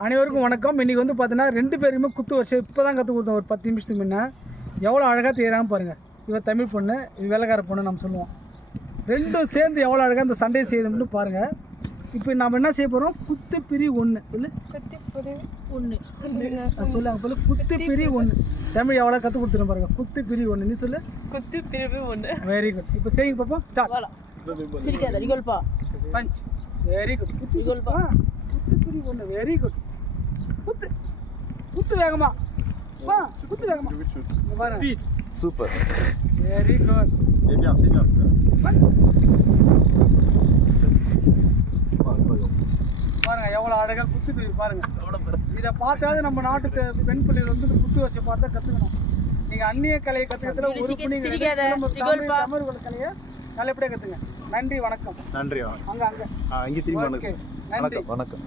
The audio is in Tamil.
அனைவருக்கும் வணக்கம். இன்னைக்கு வந்து பார்த்தீங்கன்னா ரெண்டு பேருமே குத்து வருஷம் இப்போ தான் கற்றுக் கொடுத்தோம். ஒரு பத்து நிமிஷத்துக்கு முன்ன. எவ்வளோ அழகாக செய்கிறாங்க பாருங்கள் இவ தமிழ் பொண்ணு இவ வேலைக்கார பொண்ணு நம்ம சொல்லுவோம். ரெண்டும் சேர்ந்து எவ்வளோ அழகாக இந்த சண்டையை செய்யுதுன்னு பாருங்கள் இப்போ நம்ம என்ன செய்ய போகிறோம் குத்து பிரி ஒன்று சொல்லு ஒன்று சொல்லு அங்கே போல குத்து பிரி ஒன்று தமிழ் எவ்வளோ கற்றுக் கொடுத்துருவோம் பாருங்க. குத்து பிரி ஒன்று நீ சொல்லு. குத்து பிரிவு ஒன்று வெரி குட் இப்போ செய்யுங்க பார்ப்போம் ஸ்டார்ட் சிரிக்காத ரிகோல்பா. பஞ்ச் வெரி குட் குத்து ஆ, குத்து பிரி ஒன்று வெரி குட் குத்து. குத்து வேகமா. வா குத்து வேகமா. பாருங்க Super. Very good C'est bien, c'est bien ça. பாருங்க எவ்வளோ அழகா குத்து பிரி பாருங்க. இதை பார்த்தாவது நம்ம நாட்டு பெண் பிள்ளைகள் வந்து இந்த குத்து வச்சு பார்த்தா கற்றுக்கணும் நீங்கள் அந்நிய கலையை கற்றுக்கிறதுல ஒரு தமிழ் கலையை நல்லபடியாக கற்றுங்க நன்றி வணக்கம். நன்றி அங்கே அங்கே. ஆ இங்கே திரும்பி வணக்கம். நன்றி. வணக்கம் வணக்கம்.